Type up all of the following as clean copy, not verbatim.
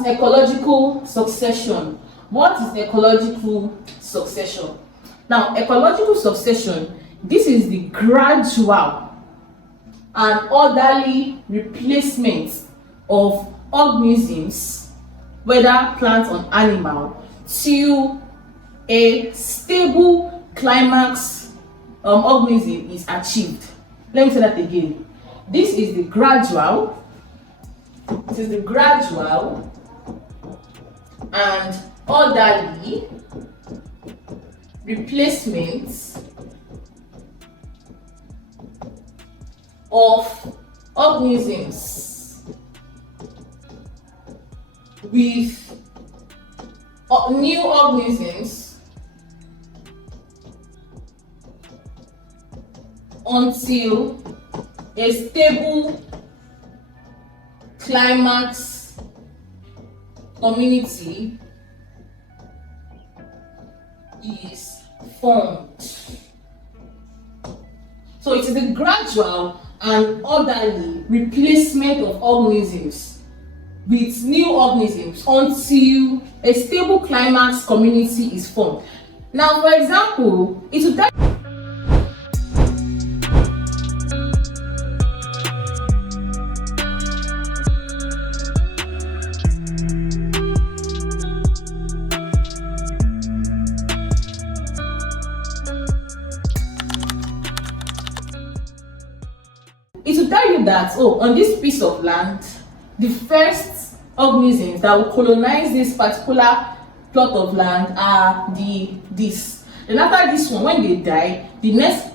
is ecological succession? What is ecological succession? Now, ecological succession, this is the gradual and orderly replacement of organisms, whether plant or animal, to a stable climax organism is achieved. Let me say that again. This is the gradual. It is the gradual and orderly replacement of organisms with new organisms until a stable climax community is formed. So it is a gradual and orderly replacement of organisms with new organisms until a stable climax community is formed. Now, for example, it will tell you that, oh, on this piece of land, the first organisms that will colonize this particular plot of land are this. Then after this one, when they die, the next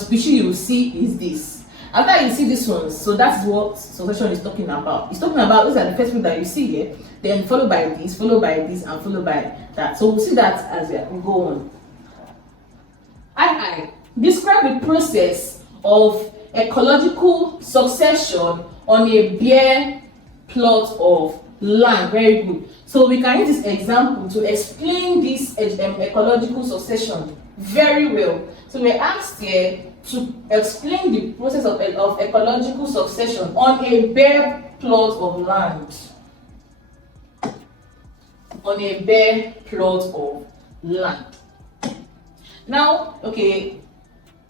species you will see is this. After you see this one, so that's what succession is talking about. It's talking about these are the first people that you see here, then followed by this, and followed by that. So we'll see that as we go on. I describe the process of ecological succession on a bare plot of land. Very good. So we can use this example to explain this ecological succession very well. So we're asked here to explain the process of ecological succession on a bare plot of land. On a bare plot of land. Now, okay,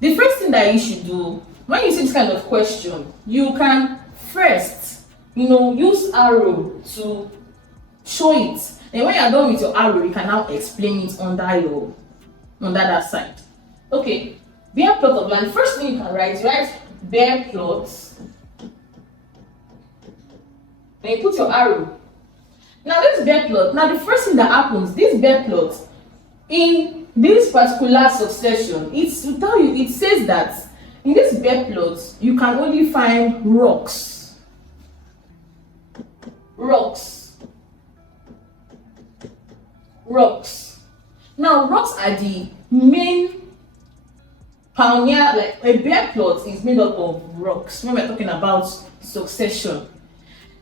the first thing that you should do when you see this kind of question, you can first, use arrow to show it. And when you're done with your arrow, you can now explain it under that side. Okay, bare plot of land. First thing you can write bare plots. Then you put your arrow. Now this bare plot. Now the first thing that happens, this bare plot, in this particular succession, it's to tell you. It says that in this bare plot, you can only find rocks. Now, rocks are the main pioneer. Like a bare plot is made up of rocks when we're talking about succession.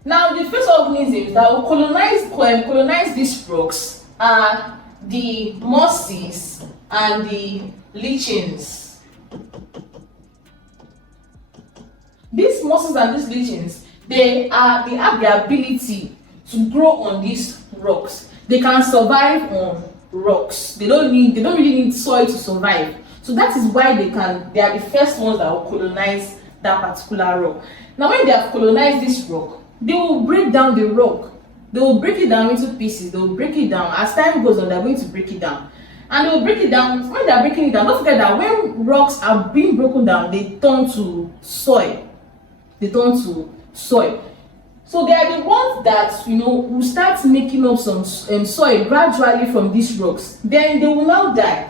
Now, the first organisms that will colonize these rocks are the mosses and the lichens. These mosses and these lichens, they have the ability to grow on these rocks. They can survive on rocks. They don't really need soil to survive. So that is why they are the first ones that will colonize that particular rock. Now when they have colonized this rock, they will break down the rock. They will break it down into pieces. They will break it down. As time goes on, they're going to break it down. And they will break it down. When they're breaking it down, don't forget that when rocks are being broken down, they turn to soil. So they are the ones that will start making up some soil gradually from these rocks. Then they will now die.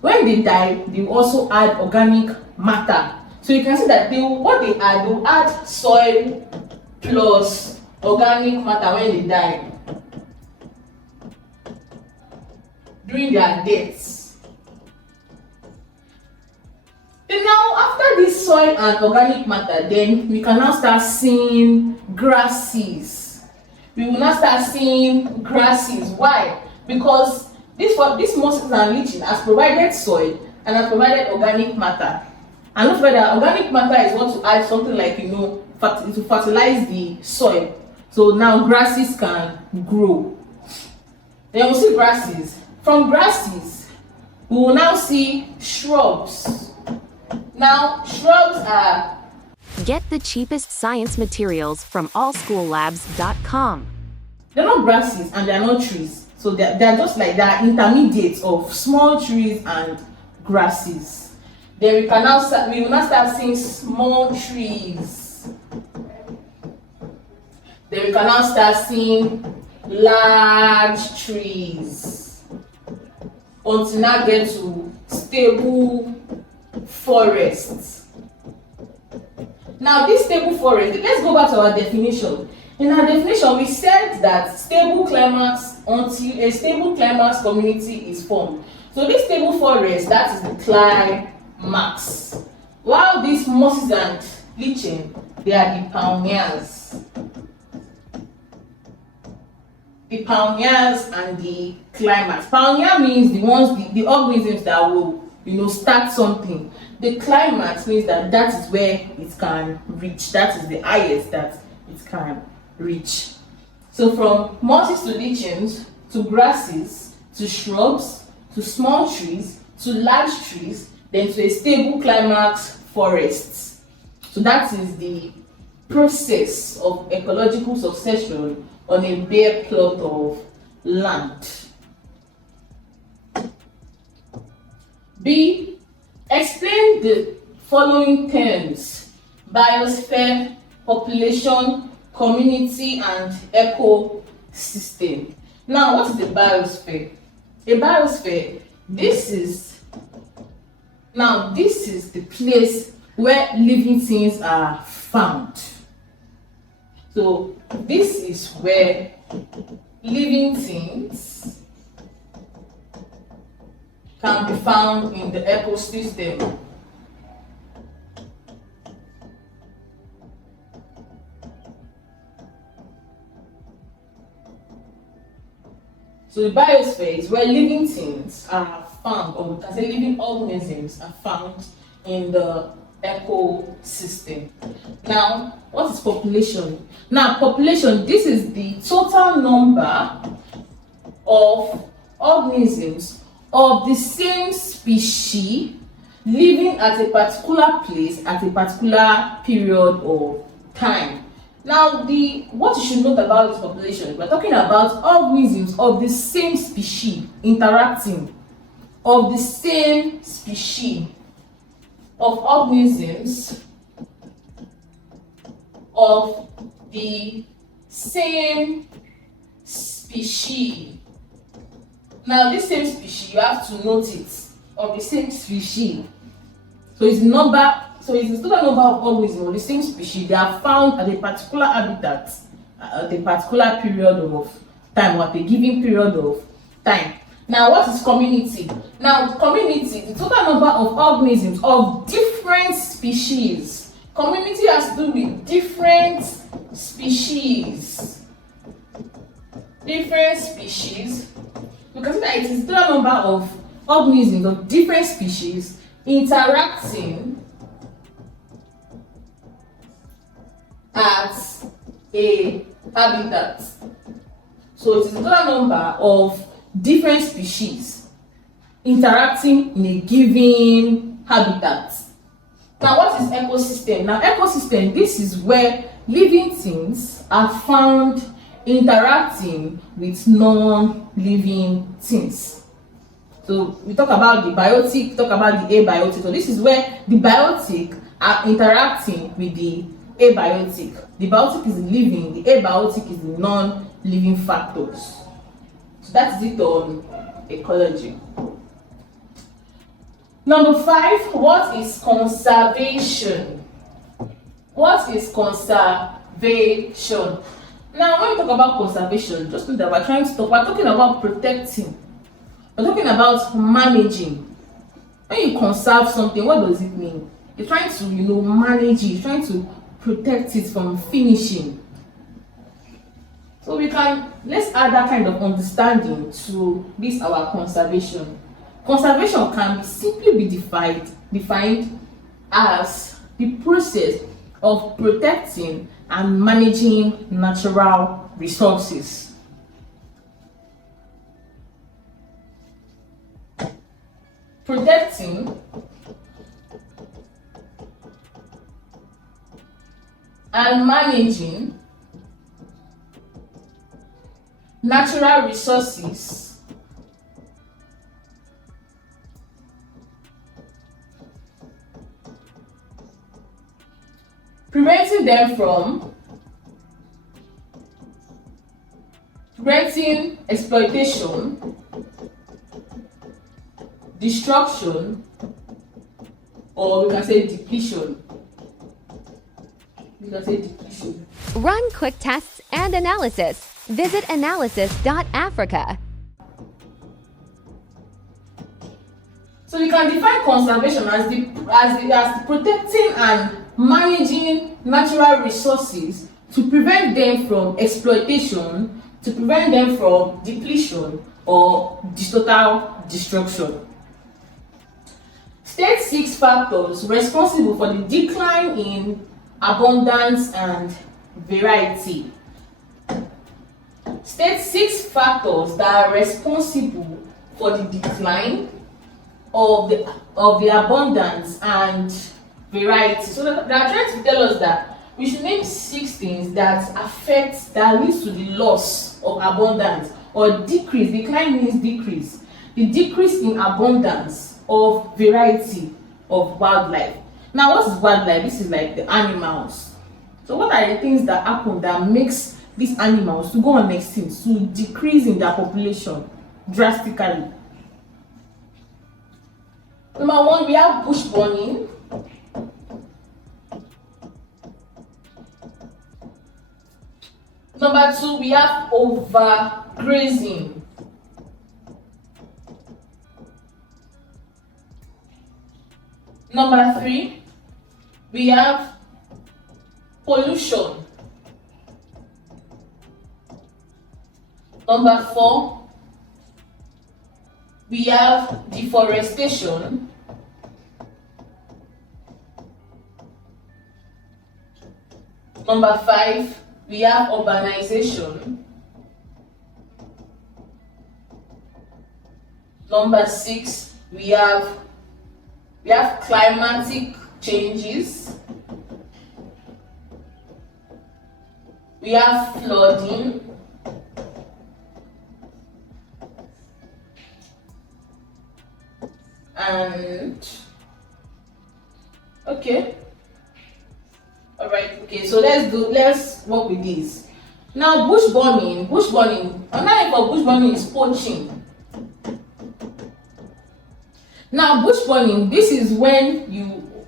When they die, they will also add organic matter. So you can see that they will add soil plus organic matter when they die during their deaths. Then now, after this soil and organic matter, then we can now start seeing grasses. We will now start seeing grasses. Why? Because this mosses and lichen has provided soil and has provided organic matter. And look at that, organic matter is what to add something like to fertilize the soil. So now grasses can grow. Then we'll see grasses. From grasses, we will now see shrubs. Now, shrubs are... Get the cheapest science materials from allschoollabs.com. They're not grasses and they're not trees. So they're just like, they're intermediates of small trees and grasses. Then we will now start seeing small trees. Then we can now start seeing large trees. Until now get to stable forests. Now this stable forest, let's go back to our definition. In our definition, we said that stable climax until a stable climax community is formed. So this stable forest, that is the climax. While these mosses and lichen, they are the pioneers. The pioneers and the climax. Pioneer means the organisms that will, start something. The climax means that is where it can reach. That is the highest that it can reach. So from mosses to lichens to grasses to shrubs to small trees to large trees, then to a stable climax forests. So that is the process of ecological succession on a bare plot of land. B. Explain the following terms: biosphere, population, community, and ecosystem. Now, what is the biosphere? A biosphere, this is the place where living things are found. So this is where living things can be found in the ecosystem. So the biosphere is where living things are found, or we can say living organisms are found in the ecosystem. Now, what is population? Now, population, this is the total number of organisms of the same species living at a particular place at a particular period of time. Now, what you should note about this population, we're talking about organisms of the same species interacting, of the same species of organisms of the same species. Now, this same species, you have to note it, of the same species. So it's the total number of organisms of the same species. They are found at a particular habitat at a particular period of time, or at a given period of time. Now, what is community? Now, community, the total number of organisms of different species. Community has to do with different species. Different species. Because it is the total number of organisms of different species interacting at a habitat. So it is the total number of different species interacting in a given habitat. Now, what is ecosystem? Now, ecosystem, this is where living things are found interacting with non-living things. So we talk about the biotic, talk about the abiotic. So this is where the biotic are interacting with the abiotic. The biotic is living, the abiotic is the non-living factors. So that's it on ecology. Number 5, what is conservation? What is conservation? Now, when we talk about conservation, just know that we're talking about protecting. We're talking about managing. When you conserve something, what does it mean? You're trying to, manage it, you're trying to protect it from finishing. So let's add that kind of understanding to this our conservation. Conservation can simply be defined as the process of protecting and managing natural resources. Protecting and managing natural resources preventing exploitation, destruction, or we can say depletion. Run quick tests and analysis. Visit analysis.africa. So you can define conservation as the protecting and managing natural resources to prevent them from exploitation, to prevent them from depletion or total destruction. State 6 factors responsible for the decline in abundance and variety. State 6 factors that are responsible for the decline of the abundance and variety. So they are trying to tell us that we should name 6 things that leads to the loss of abundance or decrease. Decline means decrease. The decrease in abundance of variety of wildlife. Now, what is wildlife? This is like the animals. So what are the things that happen that makes these animals to go on extinct, to decrease in their population drastically? Number 1, we have bush burning. Number 2, we have overgrazing. Number 3, we have pollution. Number 4, we have deforestation. Number 5, we have urbanization. Number 6, we have climatic changes. We have flooding. And okay. Alright, okay, so let's work with this. Now bush burning, another name for bush burning is poaching. Now bush burning, this is when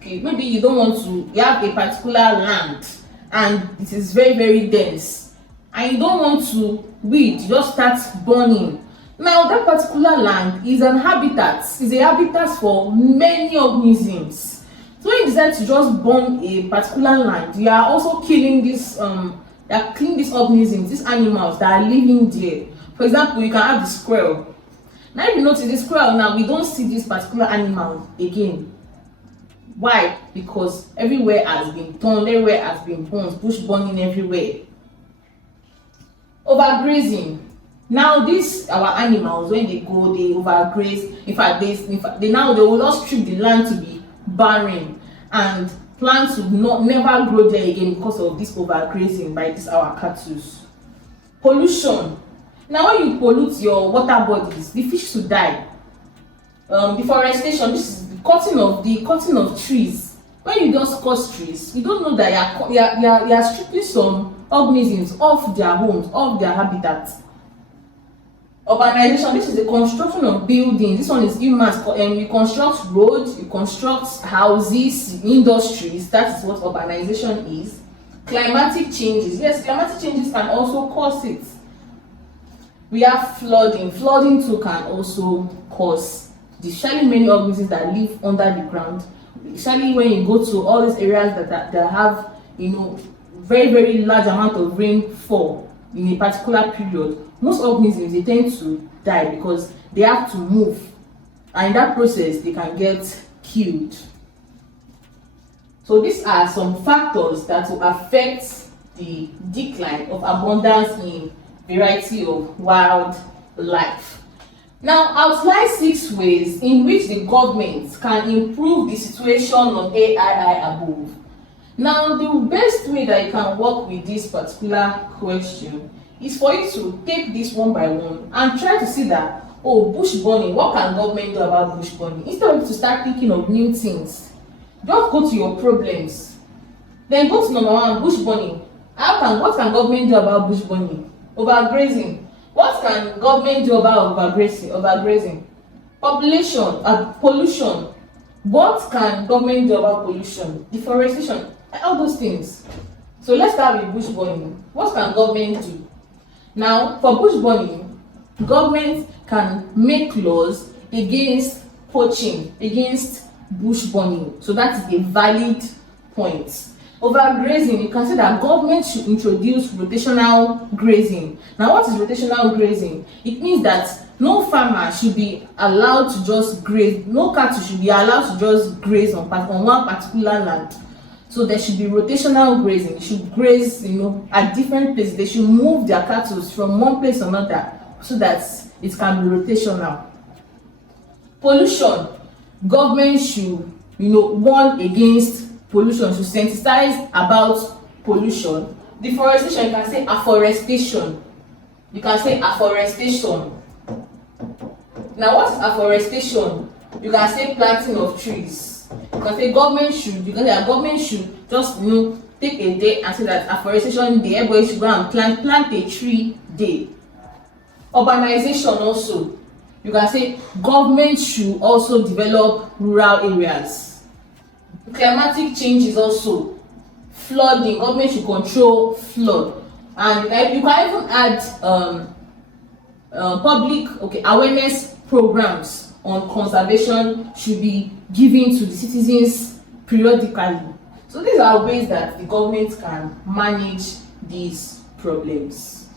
maybe you don't want to, you have a particular land and it is very, very dense and you don't want to weed, you just start burning. Now that particular land is a habitat for many organisms. So when you decide to just burn a particular land, you are also killing these organisms, these animals that are living there. For example, you can have the squirrel. Now if you notice the squirrel, now we don't see this particular animal again. Why? Because everywhere has been torn, everywhere has been burned, bush burning everywhere. Overgrazing. Now these our animals, when they go, they overgraze. In fact, they will just strip the land to be barren, and plants will never grow there again because of this overgrazing by our cattle. Pollution. Now when you pollute your water bodies, the fish will die. Deforestation. This is the cutting of trees. When you just cut trees, you don't know that you are stripping some organisms off their homes, off their habitats. Urbanization. This is the construction of buildings. This one is humans, and you construct roads, you construct houses, industries. That is what urbanization is. Climatic changes. Yes, climatic changes can also cause it. We have flooding. Flooding too can also cause, especially many organisms that live under the ground. Especially when you go to all these areas that have very, very large amount of rainfall in a particular period. Most organisms, they tend to die because they have to move, and in that process they can get killed. So these are some factors that will affect the decline of abundance in variety of wildlife. Now, outline 6 ways in which the government can improve the situation on AII above. Now, the best way that you can work with this particular question is for you to take this one by one and try to see that, oh, bush burning, what can government do about bush burning? Instead of to start thinking of new things, just go to your problems. Then go to number 1, bush burning. What can government do about bush burning? Overgrazing. What can government do about overgrazing? Population, pollution. What can government do about pollution? Deforestation, all those things. So let's start with bush burning. What can government do? Now, for bush burning, government can make laws against poaching, against bush burning. So that is a valid point. Overgrazing, you can say that government should introduce rotational grazing. Now, what is rotational grazing? It means that no farmer should be allowed to just graze, no cattle should be allowed to just graze on one particular land. So there should be rotational grazing. They should graze, at different places. They should move their cattle from one place to another so that it can be rotational. Pollution, government should, warn against pollution, should sensitize about pollution. Deforestation, you can say afforestation. You can say afforestation. Now, what is afforestation? You can say planting of trees. You can say government should just take a day and say that afforestation day, everybody should go and plant a tree day. Urbanization also. You can say government should also develop rural areas. Climatic change is also flooding. Government should control flood, and you can even add public awareness programs on conservation should be given to the citizens periodically. So these are ways that the government can manage these problems.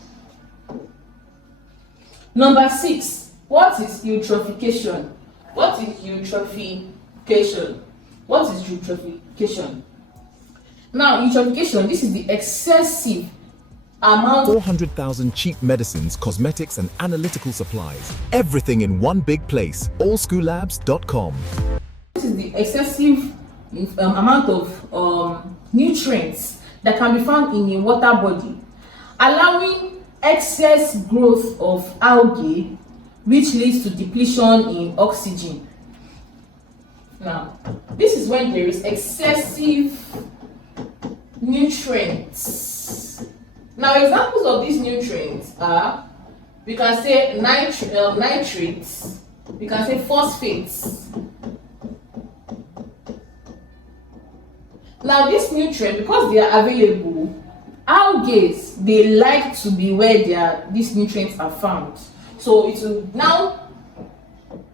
Number 6, what is eutrophication? What is eutrophication? What is eutrophication? Now, eutrophication, this is the excessive amount 400,000 cheap medicines, cosmetics, and analytical supplies. Everything in one big place. AllSchoolLabs.com. This is the excessive amount of nutrients that can be found in a water body, allowing excess growth of algae, which leads to depletion in oxygen. Now, this is when there is excessive nutrients. Now, examples of these nutrients are, we can say nitrates, we can say phosphates. Now, this nutrient, because they are available, algae, they like to be where these nutrients are found. So it will now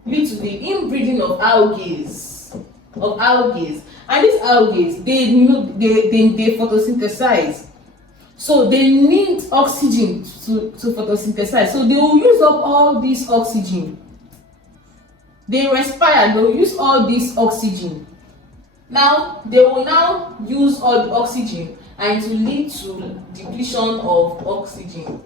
lead to the inbreeding of algae. And these algae, they photosynthesize. So they need oxygen to photosynthesize. So they will use up all this oxygen. They respire, they will use all this oxygen. Now, they will now use all the oxygen and it will lead to depletion of oxygen.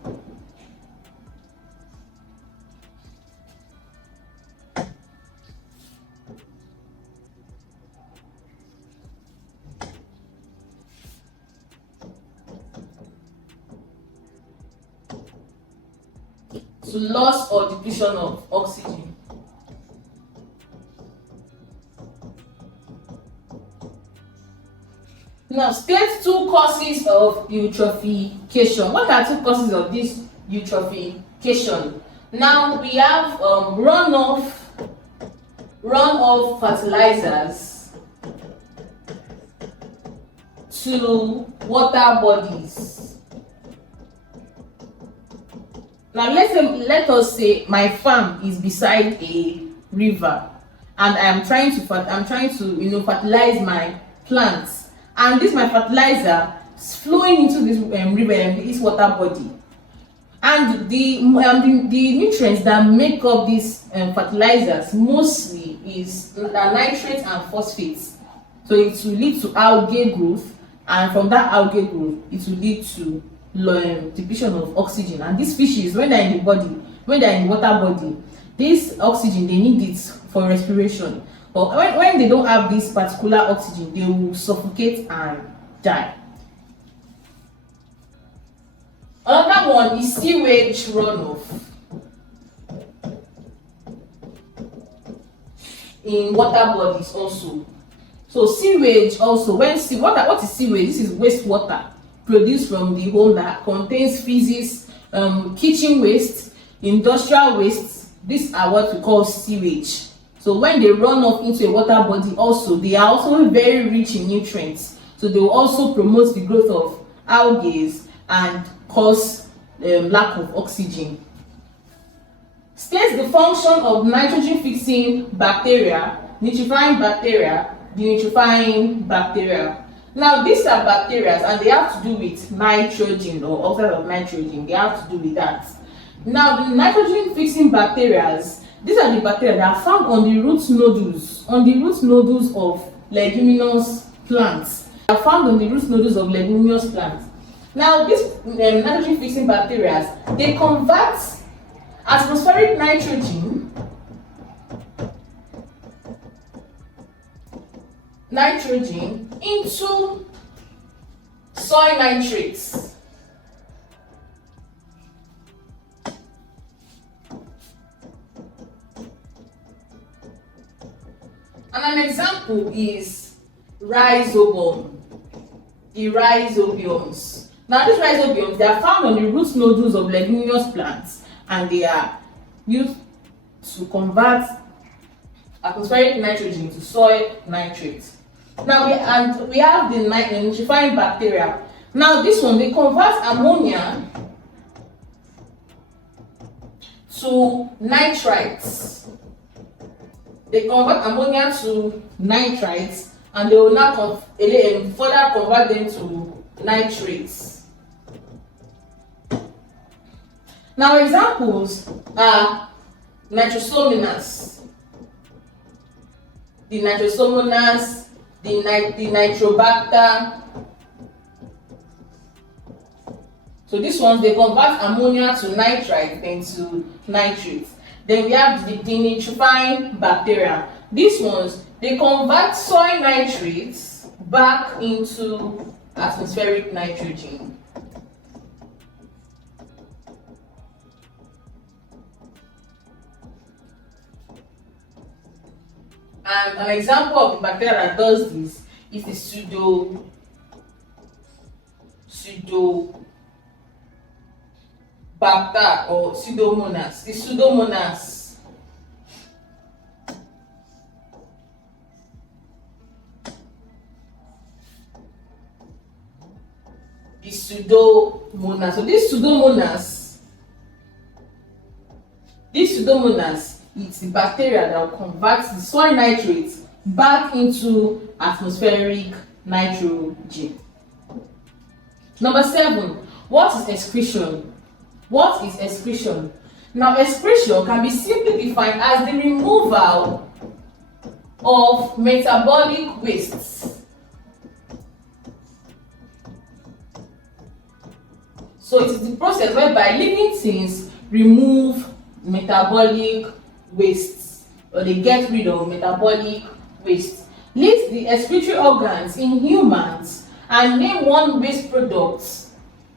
To loss or depletion of oxygen. Now, state 2 causes of eutrophication. What are 2 causes of this eutrophication? Now, we have runoff fertilizers to water bodies. Now, let us say my farm is beside a river, and I'm trying to fertilize my plants, and my fertilizer is flowing into this river, this water body, and the nutrients that make up these fertilizers mostly is nitrates and phosphates. So it will lead to algae growth and from that algae growth, it will lead to diffusion of oxygen. And these fishes, when they're in the body, when they're in the water body, this oxygen, they need it for respiration. But when they don't have this particular oxygen, they will suffocate and die. Another one is sewage runoff in water bodies also. So sewage also, what is sewage? This is wastewater produced from the home that contains feces, kitchen waste, industrial waste. These are what we call sewage. So when they run off into a water body also, they are also very rich in nutrients. So they will also promote the growth of algae and cause lack of oxygen. States the function of nitrogen fixing bacteria, nitrifying bacteria, denitrifying bacteria. Now these are bacteria and they have to do with nitrogen or oxide of nitrogen. They have to do with that. Now the nitrogen fixing bacteria, these are the bacteria that are found on the root nodules, of leguminous plants. They are found on the root nodules of leguminous plants. Now these nitrogen fixing bacteria, they convert atmospheric nitrogen into soil nitrates. And an example is rhizobome, the rhizobiums. Now these rhizobiums, they are found on the root nodules of leguminous plants and they are used to convert atmospheric nitrogen to soil nitrates. Now we have the nitrifying bacteria. Now this one, they convert ammonia to nitrites. They convert ammonia to nitrites and they will now further convert them to nitrates. Now examples are nitrosomonas, the nitrobacter. So these ones, they convert ammonia to nitrite then to nitrates. Then we have the denitrifying bacteria. These ones, they convert soil nitrates back into atmospheric nitrogen. And an example of the bacteria that does this is the pseudobacter or pseudomonas. The pseudomonas. So these pseudomonas, it's the bacteria that will convert the soil nitrates back into atmospheric nitrogen. Number 7, what is excretion? What is excretion? Now excretion can be simply defined as the removal of metabolic wastes. So it is the process whereby living things remove metabolic wastes, or they get rid of metabolic waste. List the excretory organs in humans and name one waste product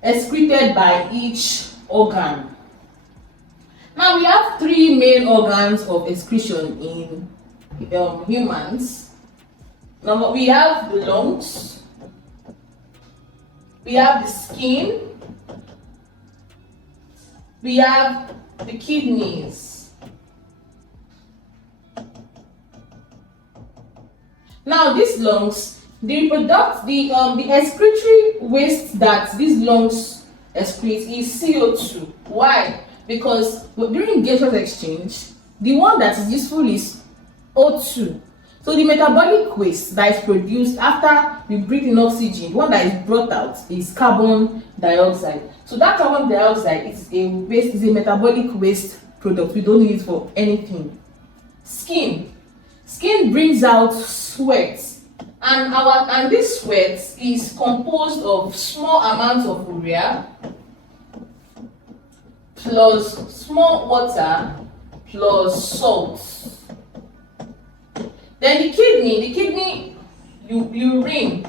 excreted by each organ. Now we have 3 main organs of excretion in humans. Number, we have the lungs, we have the skin, we have the kidneys. Now these lungs, they product the excretory waste that these lungs excrete is CO2. Why? Because during gaseous exchange, the one that is useful is O2. So the metabolic waste that is produced after we breathe in oxygen, the one that is brought out is carbon dioxide. So that carbon dioxide is a metabolic waste product. We don't need it for anything. Skin brings out sweat And this sweat is composed of small amounts of urea plus small water plus salt. Then the kidney urine,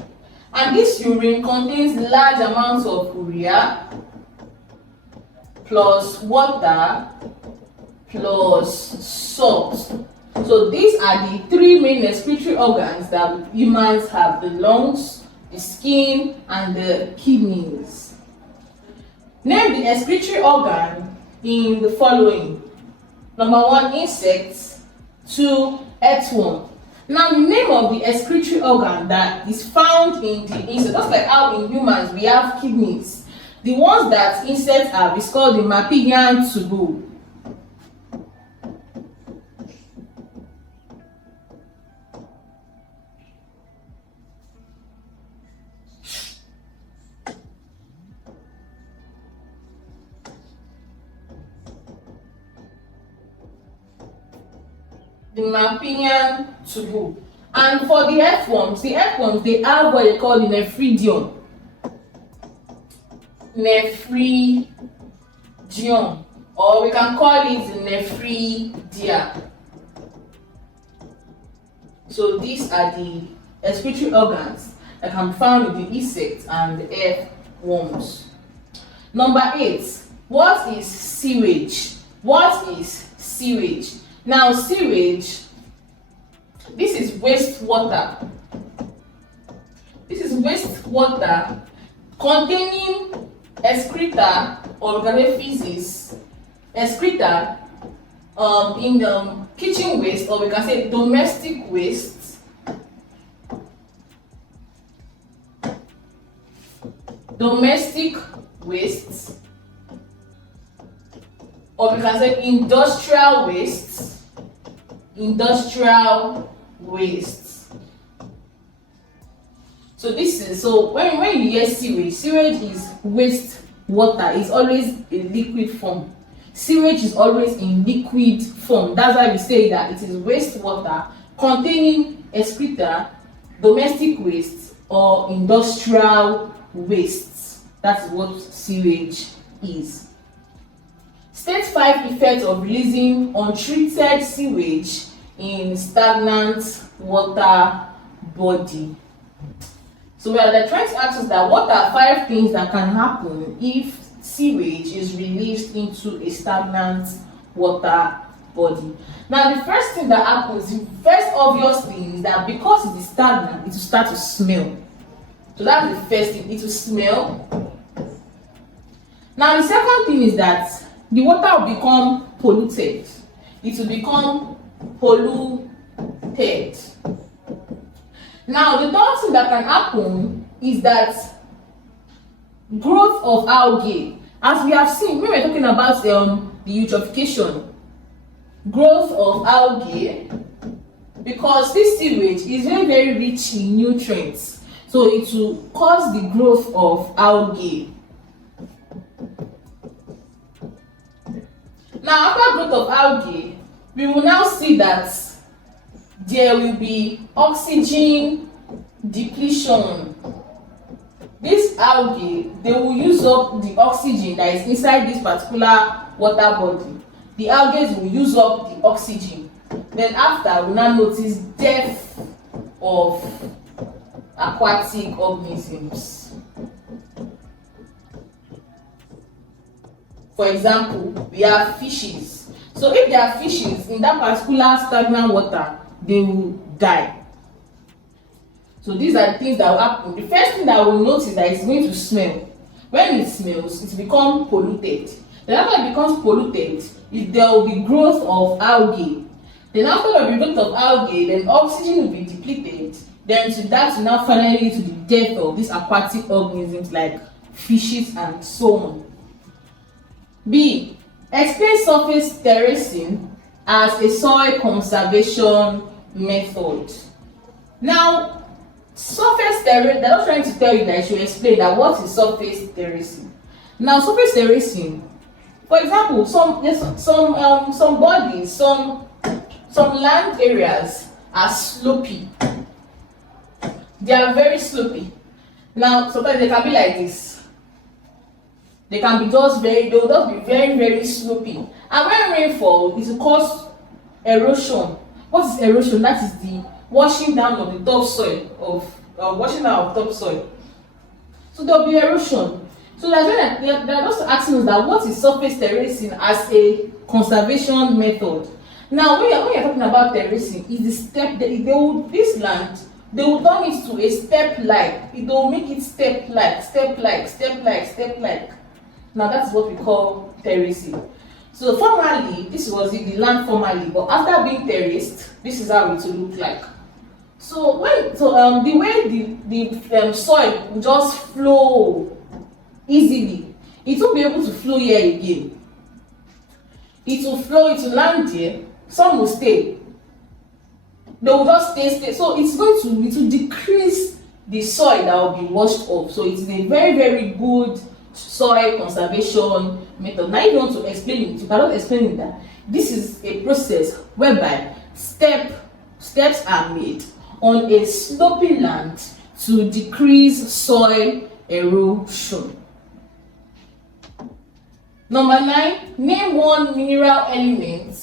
and this urine contains large amounts of urea plus water plus salt. So these are the three main excretory organs that humans have: the lungs, the skin, and the kidneys. Name the excretory organ in the following. Number 1, insects. 2, earthworm. Now the name of the excretory organ that is found in the insect, just like how in humans we have kidneys, the ones that insects have is called the mammalian tubule. The mammalian tubule. And for the earthworms, they have what they call the nephridium. Nephridium, or we can call it the nephridia. So these are the excretory organs that can be found in the insects and the earthworms. Number 8, what is sewage? What is sewage? Now sewage, this is wastewater. This is wastewater containing excreta or organic feces, excreta in the kitchen waste, or we can say domestic waste, or we can say industrial waste. So when you hear sewage is waste water. Is always a liquid form. Sewage is always in liquid form. That's why we say that it is wastewater containing excreta, domestic waste, or industrial wastes. That's what sewage is. State 5 effects of releasing untreated sewage in stagnant water body. So we are trying to ask us that what are 5 things that can happen if sewage is released into a stagnant water body. Now the first thing that happens, the first obvious thing is that because it is stagnant, it will start to smell. So that's the first thing, it will smell. Now the second thing is that the water will become polluted. It will become polluted. Now the third thing that can happen is that growth of algae. As we have seen when we're talking about the eutrophication, growth of algae, because this sewage is very, very rich in nutrients, so it will cause the growth of algae. Now after growth of algae, we will now see that there will be oxygen depletion. This algae, they will use up the oxygen that is inside this particular water body. The algae will use up the oxygen. Then after, we now notice death of aquatic organisms. For example, we have fishes. So if there are fishes in that particular stagnant water, they will die. So these are the things that will happen. The first thing that we'll notice is that it's going to smell. When it smells, it becomes polluted. Then after it becomes polluted, there will be growth of algae. Then after the growth of algae, then oxygen will be depleted. Then that will now finally lead to the death of these aquatic organisms like fishes and so on. B. Explain surface terracing as a soil conservation method. Now, surface terracing, they're not trying to tell you that I should explain that what is surface terracing. Now, surface terracing, for example, some bodies, some land areas are slopy. They are very slopey. Now sometimes they can be like this. They can be they will just be very, very slopey. And when rain falls, it will cause erosion. What is erosion? That is the washing down of the topsoil of topsoil. So there will be erosion. So they are just asking us that what is surface terracing as a conservation method. Now when you're talking about terracing, is the step this land they will turn it to a step-like. It will make it step-like. Now that's what we call terracing. So formerly, this was the land formerly, but after being terraced, this is how it will look like. So the way the soil will just flow easily, it won't be able to flow here again. It will flow, it will land here. Some will stay. They will just stay. So it will decrease the soil that will be washed off. So it is a very, very good soil conservation method. Now if you want to explain it, you cannot explain it that this is a process whereby steps are made on a slopy land to decrease soil erosion. Number 9, name one mineral element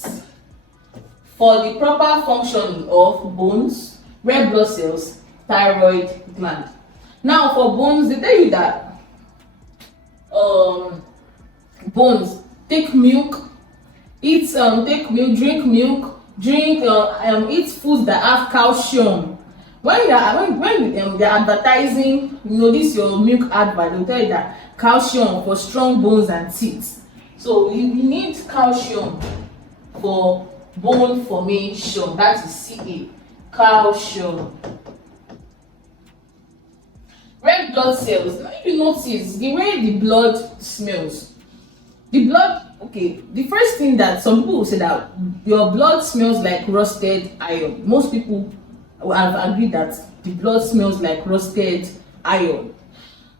for the proper functioning of bones, red blood cells, thyroid gland. Now for bones, they tell you that bones take milk, drink milk, eat foods that have calcium. When they're advertising, this your milk advert, they'll tell you that calcium for strong bones and teeth. So you need calcium for bone formation. That is Ca, calcium. Red blood cells. Now if you notice the way the blood smells, the first thing that some people will say that your blood smells like rusted iron. Most people have agreed that the blood smells like rusted iron.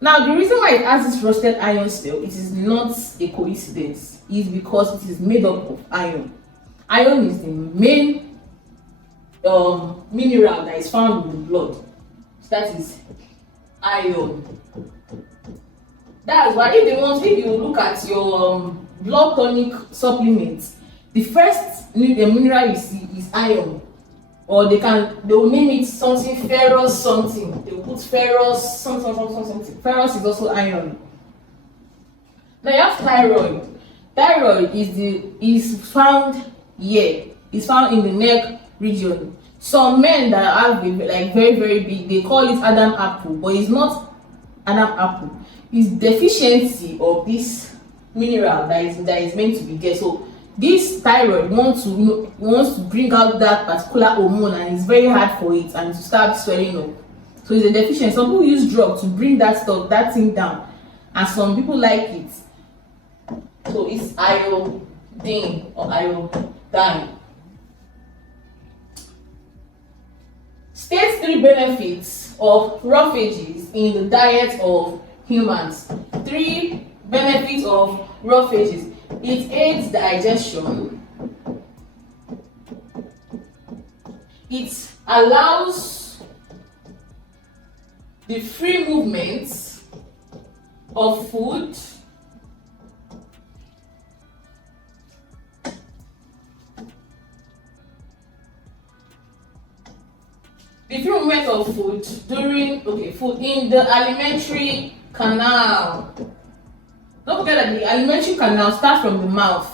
Now the reason why it has this rusted iron smell, it is not a coincidence. It's because it is made up of iron. Iron is the main mineral that is found in the blood. So that is iron. That's why if you look at your blood tonic supplements, the first mineral you see is iron. Or they will name it something ferrous something. They will put ferrous something. Ferrous is also iron. Now you have thyroid. Thyroid is found here. It's found in the neck region. Some men that have very, very big, they call it Adam apple, but it's not Adam apple. It's deficiency of this mineral that is meant to be there. So this thyroid wants to bring out that particular hormone, and it's very hard for it and to start swelling up. So it's a deficiency. Some people use drugs to bring that thing down, and some people like it. So it's iodine or iodine. State 3 benefits of roughages in the diet of humans. 3 benefits of roughages. It aids digestion. It allows the free movement of food. The free movement of food food in the alimentary canal. Don't forget that the alimentary canal starts from the mouth.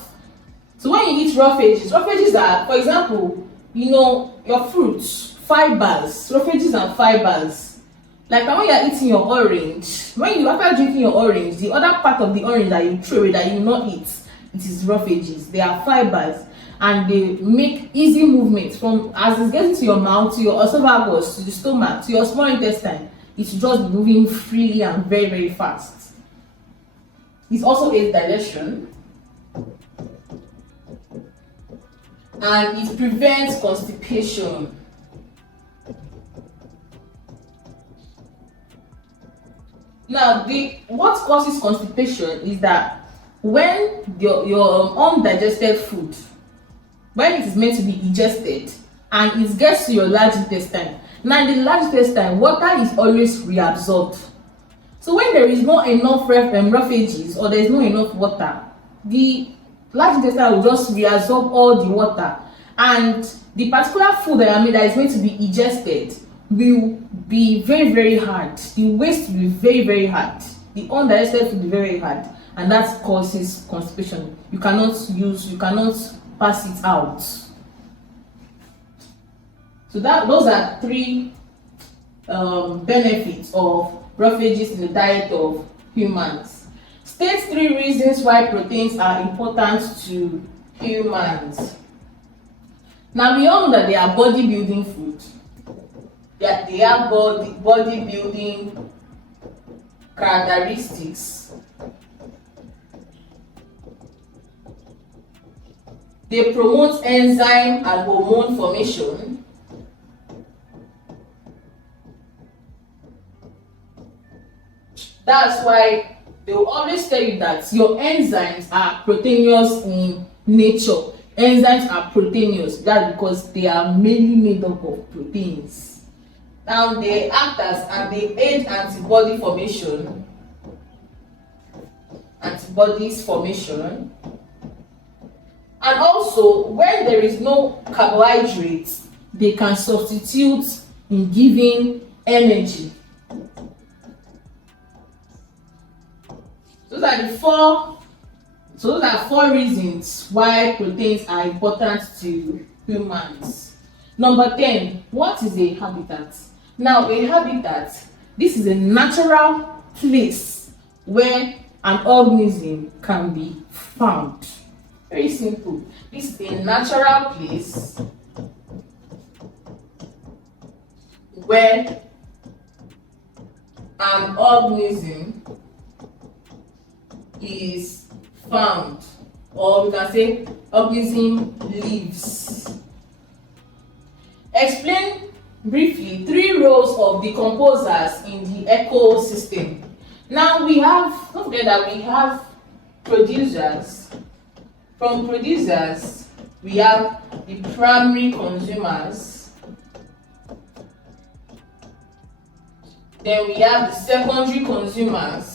So when you eat roughages are, for example, your fruits, fibers, roughages and fibers. Like when you are eating your orange, after drinking your orange, the other part of the orange that you throw away that you will not eat, it is roughages. They are fibers, and they make easy movement from as it's getting to your mouth, to your esophagus, to the stomach, to your small intestine. It's just moving freely and very, very fast. It also aids digestion, and it prevents constipation. Now, what causes constipation is that when your undigested food, when it is meant to be ingested and it gets to your large intestine. Now in the large intestine, water is always reabsorbed. So when there is not enough refuges or there is not enough water, the large intestine will just reabsorb all the water, and the particular food that is meant to be ingested will be very, very hard. The waste will be very, very hard. The undigested food will be very hard, and that causes constipation. You cannot pass it out. So those are three benefits of refuges in the diet of humans. State 3 reasons why proteins are important to humans. Now we all know that they are bodybuilding food. They have bodybuilding characteristics. They promote enzyme and hormone formation. That's why they will always tell you that your enzymes are proteinous in nature. Enzymes are proteinous. That's because they are mainly made up of proteins. Now they act as and they aid antibodies formation. And also, when there is no carbohydrates, they can substitute in giving energy. Those are four reasons why proteins are important to humans. Number 10, what is a habitat? Now, a habitat, this is a natural place where an organism can be found. Very simple. This is a natural place where an organism is found, or we can say organism lives. Explain briefly 3 roles of decomposers in the ecosystem. Now don't forget that we have producers. From producers, we have the primary consumers. Then we have the secondary consumers.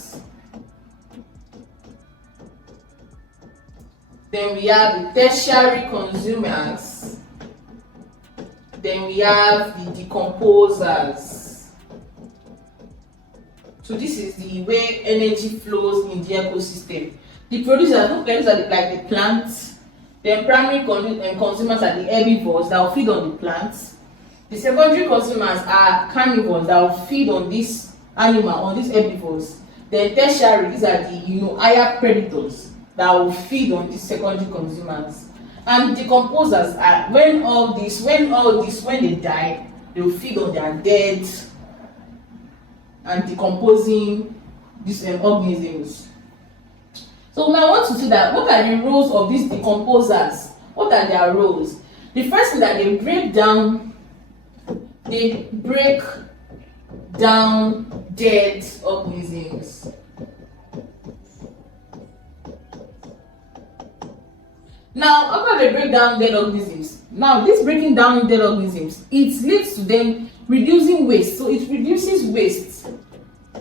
Then we have the tertiary consumers. Then we have the decomposers. So this is the way energy flows in the ecosystem. The producers are like the plants. The primary consumers are the herbivores that will feed on the plants. The secondary consumers are carnivores that will feed on this animal, on these herbivores. Then tertiary, these are the higher predators that will feed on these secondary consumers. And decomposers are when they die, they will feed on their dead and decomposing these organisms. So now I want to see that what are the roles of these decomposers? What are their roles? The first thing that they break down dead organisms. Now, after they break down dead organisms, now this breaking down dead organisms, it leads to them reducing waste. So it reduces waste,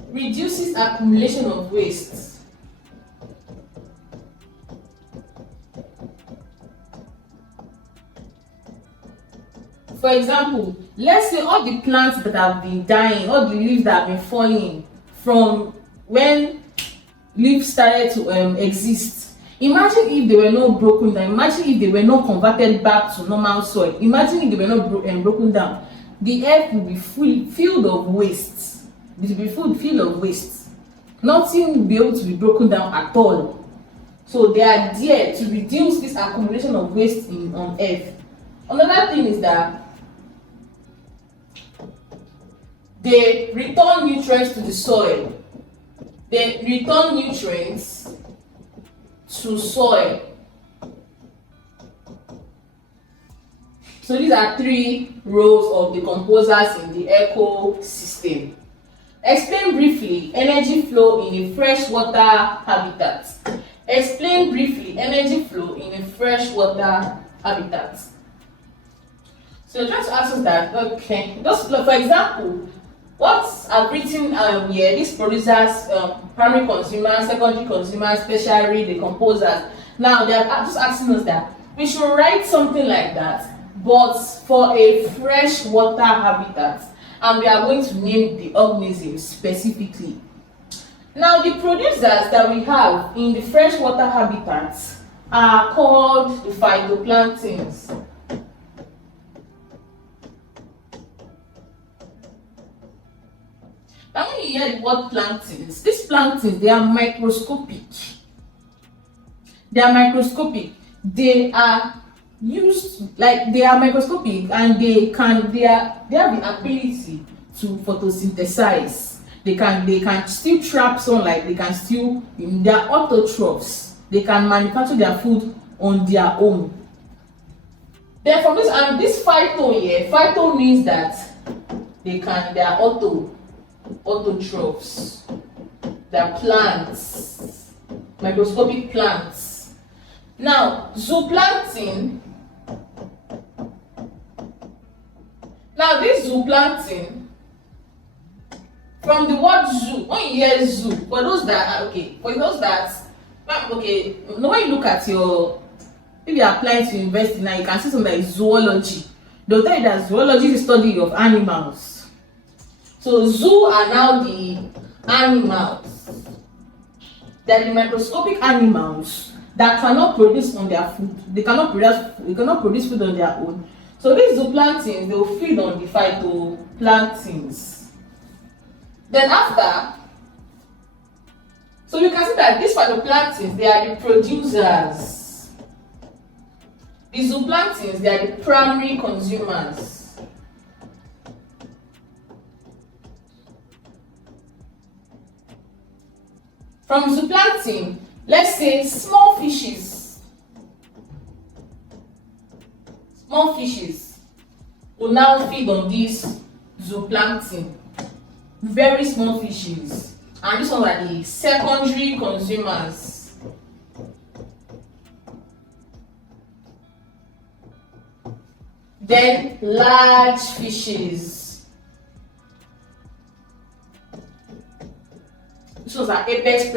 reduces accumulation of waste. For example, let's say all the plants that have been dying, all the leaves that have been falling from when leaves started to exist. Imagine if they were not broken down. Imagine if they were not converted back to normal soil. Imagine if they were not broken down. The earth will be filled of waste. It will be filled of waste. Nothing will be able to be broken down at all. So they are there to reduce this accumulation of waste on earth. Another thing is that they return nutrients to the soil. They return nutrients to soil. So these are 3 roles of decomposers in the ecosystem. Explain briefly energy flow in a freshwater habitat. Explain briefly energy flow in a freshwater habitat. So you're trying to ask us that, okay, just look, for example, what I've written here, these producers, primary consumers, secondary consumers, tertiary decomposers. Now they are just asking us that we should write something like that, but for a freshwater habitat, and we are going to name the organisms specifically. Now the producers that we have in the freshwater habitats are called the phytoplanktons. Now when you hear the word planktons, these planktons, they are microscopic. They are microscopic. They are used, like they are microscopic, and they have the ability to photosynthesize. They can still trap sunlight. They can still, they are autotrophs. They can manufacture their food on their own. Then from this, and this phyto here, phyto means that they are autotrophs. They are plants, microscopic plants. Now zooplankton. Now this zooplankton, from the word zoo, when you hear zoo, when you look at your, if you are applying to university now, you can see something like zoology. They'll tell you that zoology is the study of animals. So zoo are now the animals. They are the microscopic animals that cannot produce on their food. They cannot produce food on their own. So these zooplanktons, they will feed on the phytoplanktons. Then after, so you can see that these phytoplanktons, they are the producers. The zooplanktons, they are the primary consumers. From zooplankton, let's say small fishes will now feed on this zooplankton. Very small fishes, and this one are the secondary consumers. Then large fishes. These ones are apex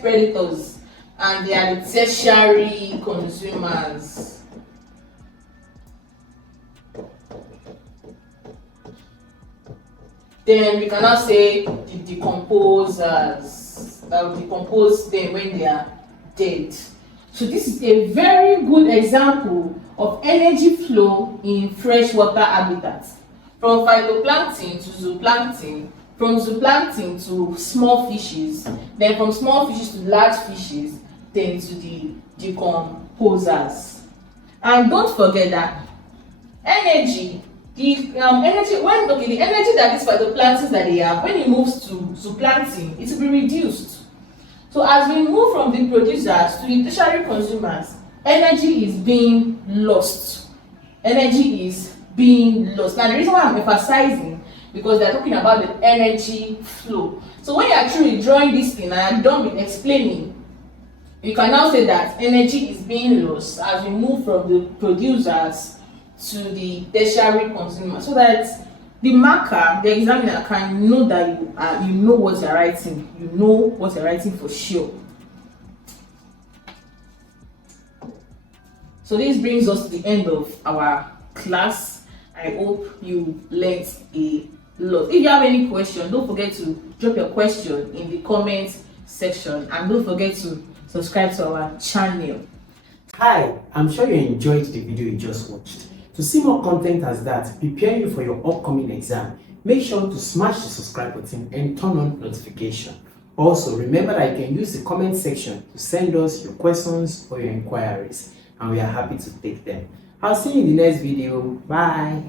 predators, and they are the tertiary consumers. Then we cannot say the decomposers that will decompose them when they are dead. So this is a very good example of energy flow in freshwater habitats. From phytoplankton to zooplankton, from zooplankton to small fishes, then from small fishes to large fishes, then to the decomposers. And don't forget that energy, the energy that these phytoplanktons that they have, when it moves to zooplankton, it will be reduced. So as we move from the producers to the tertiary consumers, energy is being lost. Energy is being lost. Now the reason why I'm emphasizing, because they're talking about the energy flow. So when you're actually drawing this thing, and I'm done with explaining, you can now say that energy is being lost as we move from the producers to the tertiary consumer, so that the marker, the examiner, can know that you know what you're writing. You know what you're writing for sure. So this brings us to the end of our class. I hope you learned a lot. If you have any question, don't forget to drop your question in the comment section, and don't forget to subscribe to our channel. Hi, I'm sure you enjoyed the video you just watched. To see more content as that, preparing you for your upcoming exam, make sure to smash the subscribe button and turn on notification. Also, remember that you can use the comment section to send us your questions or your inquiries, and we are happy to take them. I'll see you in the next video. Bye.